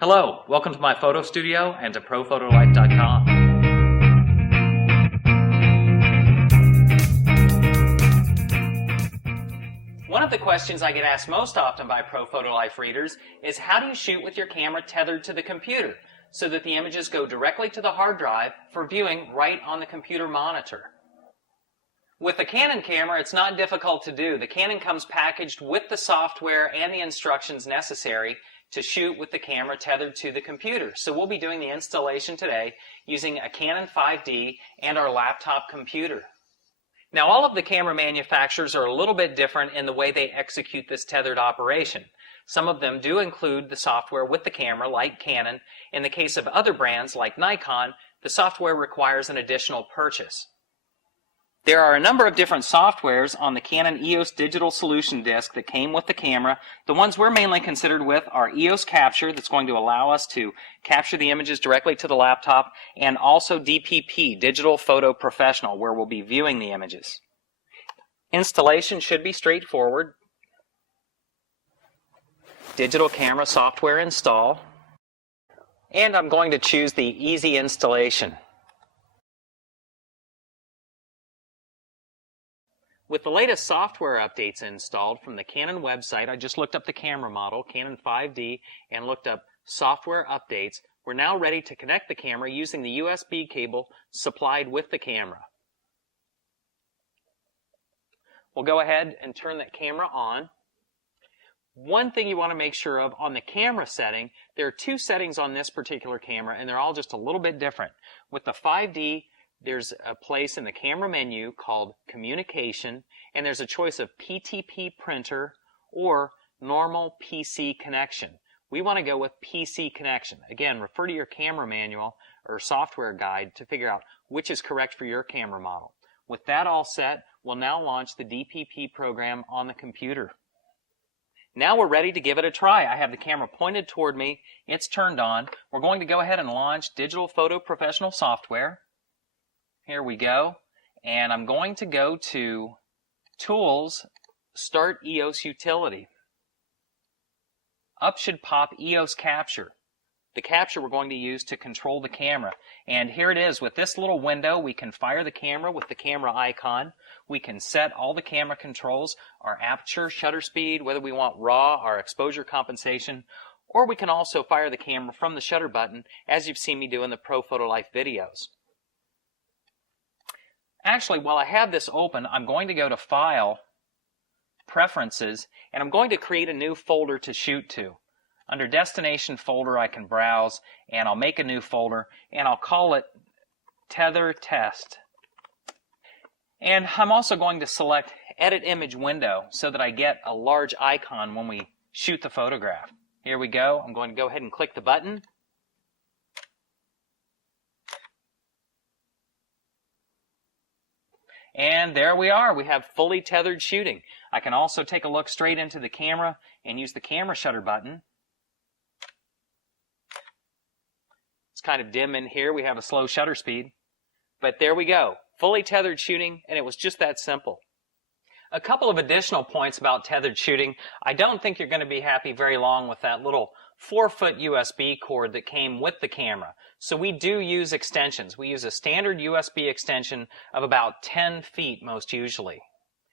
Hello, welcome to my photo studio and to ProPhotoLife.com. One of the questions I get asked most often by ProPhotoLife readers is how do you shoot with your camera tethered to the computer so that the images go directly to the hard drive for viewing right on the computer monitor? With the Canon camera, it's not difficult to do. The Canon comes packaged with the software and the instructions necessary to shoot with the camera tethered to the computer. So we'll be doing the installation today using a Canon 5D and our laptop computer. Now, all of the camera manufacturers are a little bit different in the way they execute this tethered operation. Some of them do include the software with the camera, like Canon. In the case of other brands, like Nikon, the software requires an additional purchase. There are a number of different softwares on the Canon EOS Digital Solution Disc that came with the camera. The ones we're mainly considered with are EOS Capture, that's going to allow us to capture the images directly to the laptop, and also DPP, Digital Photo Professional, where we'll be viewing the images. Installation should be straightforward. Digital camera software install. And I'm going to choose the easy installation. With the latest software updates installed from the Canon website, I just looked up the camera model, Canon 5D, and looked up software updates. We're now ready to connect the camera using the USB cable supplied with the camera. We'll go ahead and turn that camera on. One thing you want to make sure of on the camera setting, there are two settings on this particular camera, and they're all just a little bit different. With the 5D, there's a place in the camera menu called Communication, and there's a choice of PTP printer or normal PC connection. We want to go with PC connection. Again, refer to your camera manual or software guide to figure out which is correct for your camera model. With that all set, we'll now launch the DPP program on the computer. Now we're ready to give it a try. I have the camera pointed toward me. It's turned on. We're going to go ahead and launch Digital Photo Professional software. Here we go, and I'm going to go to Tools, Start EOS Utility. Up should pop EOS Capture, the capture we're going to use to control the camera. And here it is. With this little window, we can fire the camera with the camera icon. We can set all the camera controls, our aperture, shutter speed, whether we want RAW, our exposure compensation, or we can also fire the camera from the shutter button, as you've seen me do in the ProPhotoLife videos. Actually, while I have this open, I'm going to go to File, Preferences, and I'm going to create a new folder to shoot to. Under Destination folder, I can browse, and I'll make a new folder, and I'll call it Tether Test. And I'm also going to select Edit Image Window so that I get a large icon when we shoot the photograph. Here we go. I'm going to go ahead and click the button. And there we are. We have fully tethered shooting. I can also take a look straight into the camera and use the camera shutter button. It's kind of dim in here. We have a slow shutter speed. But there we go. Fully tethered shooting, and it was just that simple. A couple of additional points about tethered shooting. I don't think you're going to be happy very long with that little 4-foot USB cord that came with the camera. So we do use extensions. We use a standard USB extension of about 10 feet most usually.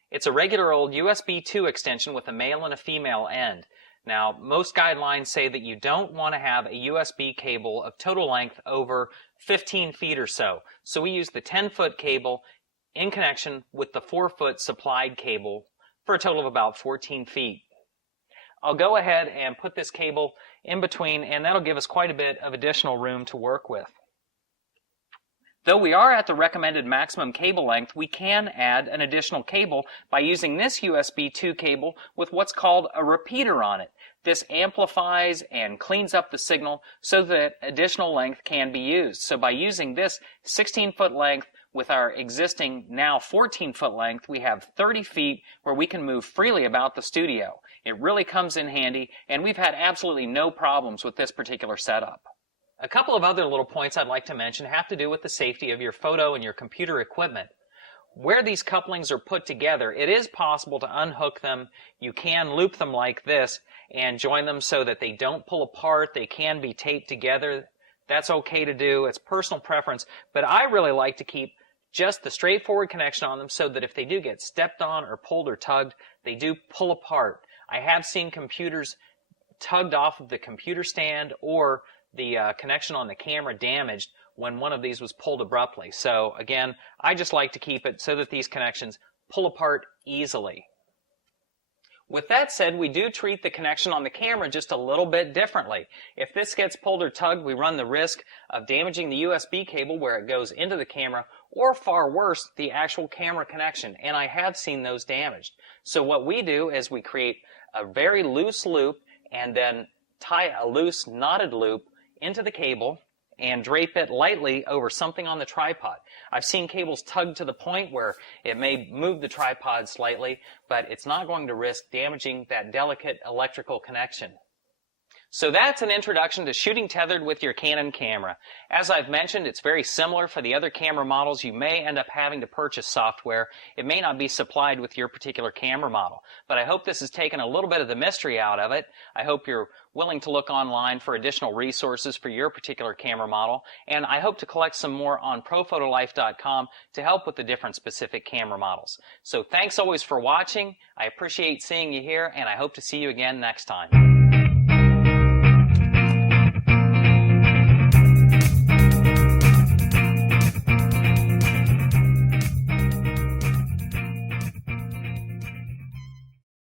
It's a regular old USB 2 extension with a male and a female end. Now, most guidelines say that you don't want to have a USB cable of total length over 15 feet or so. So we use the 10-foot cable in connection with the 4-foot supplied cable for a total of about 14 feet. I'll go ahead and put this cable in between, and that'll give us quite a bit of additional room to work with. Though we are at the recommended maximum cable length, we can add an additional cable by using this USB 2 cable with what's called a repeater on it. This amplifies and cleans up the signal so that additional length can be used. So by using this 16-foot length with our existing now 14-foot length, we have 30 feet where we can move freely about the studio. It really comes in handy, and we've had absolutely no problems with this particular setup. A couple of other little points I'd like to mention have to do with the safety of your photo and your computer equipment. where these couplings are put together, it is possible to unhook them. You can loop them like this and join them so that they don't pull apart. They can be taped together. That's okay to do. It's personal preference, but I really like to keep just the straightforward connection on them so that if they do get stepped on or pulled or tugged, they do pull apart. I have seen computers tugged off of the computer stand or the connection on the camera damaged when one of these was pulled abruptly. So again, I just like to keep it so that these connections pull apart easily. With that said, we do treat the connection on the camera just a little bit differently. If this gets pulled or tugged, we run the risk of damaging the USB cable where it goes into the camera, or far worse, the actual camera connection, and I have seen those damaged. So what we do is we create a very loose loop and then tie a loose knotted loop into the cable and drape it lightly over something on the tripod. I've seen cables tugged to the point where it may move the tripod slightly, but it's not going to risk damaging that delicate electrical connection. So that's an introduction to shooting tethered with your Canon camera. As I've mentioned, it's very similar for the other camera models. You may end up having to purchase software. It may not be supplied with your particular camera model. But I hope this has taken a little bit of the mystery out of it. I hope you're willing to look online for additional resources for your particular camera model. And I hope to collect some more on ProPhotoLife.com to help with the different specific camera models. So thanks always for watching. I appreciate seeing you here, and I hope to see you again next time.